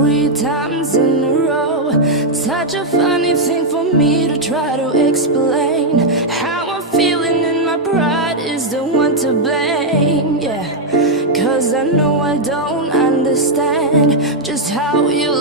3 times in a row. Such a funny thing for me to try to explain. How I'm feeling and my pride is the one to blame. Yeah, 'cause I know I don't understand just how you